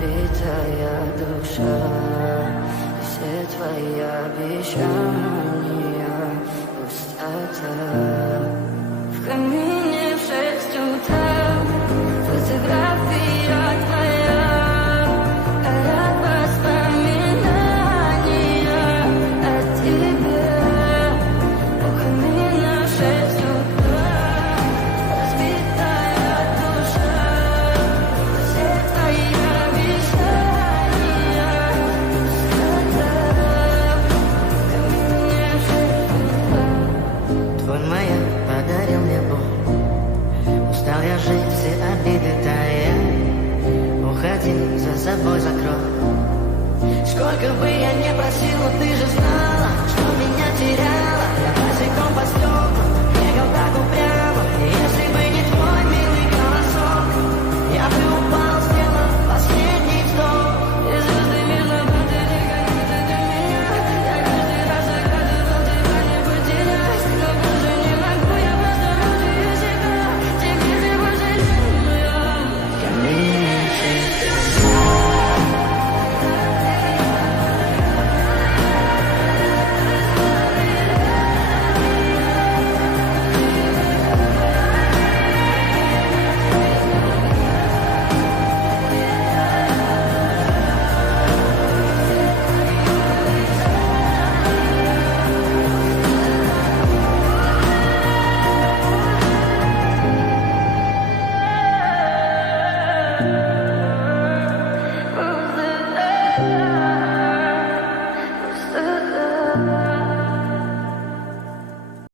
разбитая душа, и все твои обещания пустота. В камине в 6 утра фотография твоя, горят воспоминания о тебе. У камина в 6 утра разбитая душа, все твои обещания пустота. В камине в 6 утра. Твой маяк подарил мне боль, устал я жить, все обиды тая. Уходи, за собой закрой. Сколько бы я не просила, ты же знала, что меня теряла. Я босиком по стёклам.